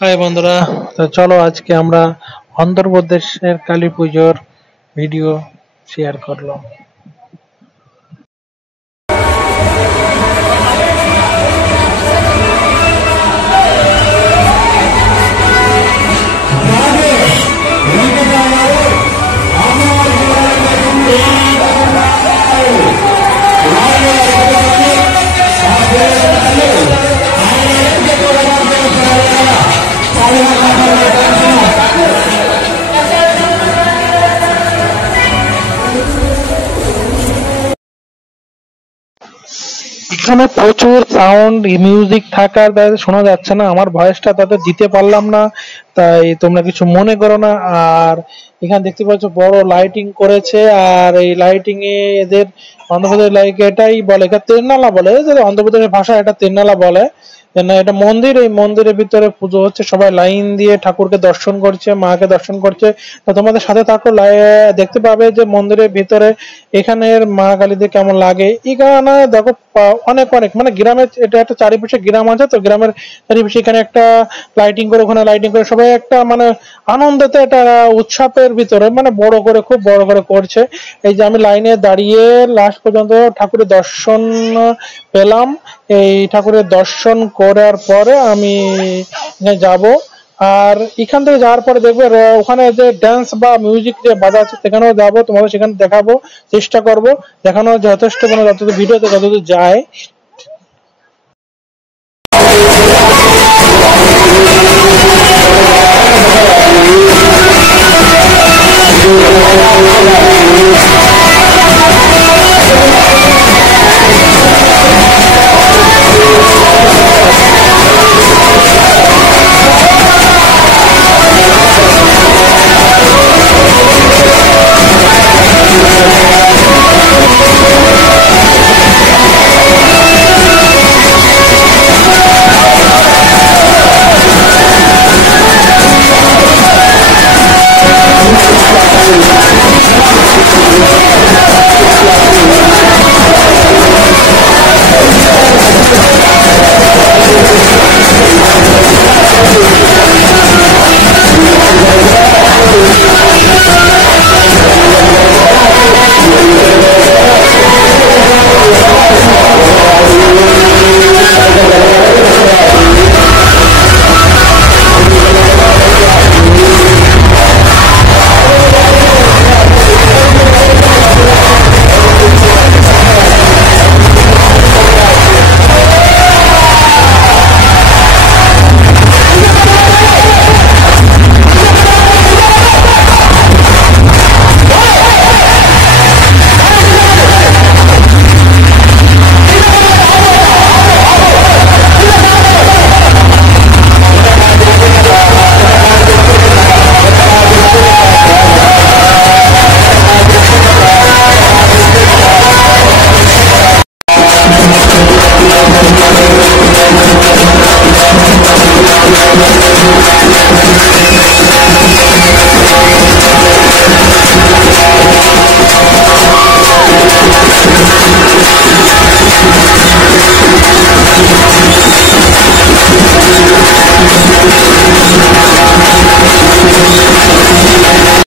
High বন্ধুরা, তো চলো আজকে আমরা অন্ধ্রপ্রদেশের কালী পুজোর ভিডিও শেয়ার করলাম। এখানে প্রচুর সাউন্ড মিউজিক থাকার দ্বারা শোনা যাচ্ছে না, আমার ভয়েসটা তাদের দিতে পারলাম না, তাই তোমরা কিছু মনে করো না। আর এখানে দেখতে পাচ্ছ বড় লাইটিং করেছে, আর এই লাইটিং এ এদের অন্ধ্রপ্রদেশ লাইক এটাই বলে, এটা তেরনালা বলে, এদের অন্ধ্রপ্রদেশের ভাষা এটা তেরনালা বলে। না, এটা মন্দির, এই মন্দিরের ভিতরে পুজো হচ্ছে, সবাই লাইন দিয়ে ঠাকুরকে দর্শন করছে, মাকে দর্শন করছে। তো তোমাদের সাথে থাকো, দেখতে পাবে যে মন্দিরের ভিতরে এখানের মা কালীদের কেমন লাগে। এখানে দেখো অনেক অনেক মানে গ্রামের, এটা একটা চারিপাশে গ্রাম আছে, তো গ্রামের চারিপাশে এখানে একটা লাইটিং করে, ওখানে লাইটিং করে, সবাই একটা মানে আনন্দতে, একটা উৎসবের ভিতরে মানে বড় করে, খুব বড় করে করছে। এই যে আমি লাইনে দাঁড়িয়ে লাস্ট পর্যন্ত ঠাকুরের দর্শন পেলাম। এই ঠাকুরের দর্শন করার পরে আমি যাব। আর এখান থেকে যাওয়ার পরে দেখবে ওখানে যে ড্যান্স বা মিউজিক যে বাজাচ্ছে, সেখানেও যাবো, তোমাদের সেখানে দেখাবো, চেষ্টা করব দেখানো যথেষ্ট, মানে যতদূর ভিডিওতে যতদূর যায়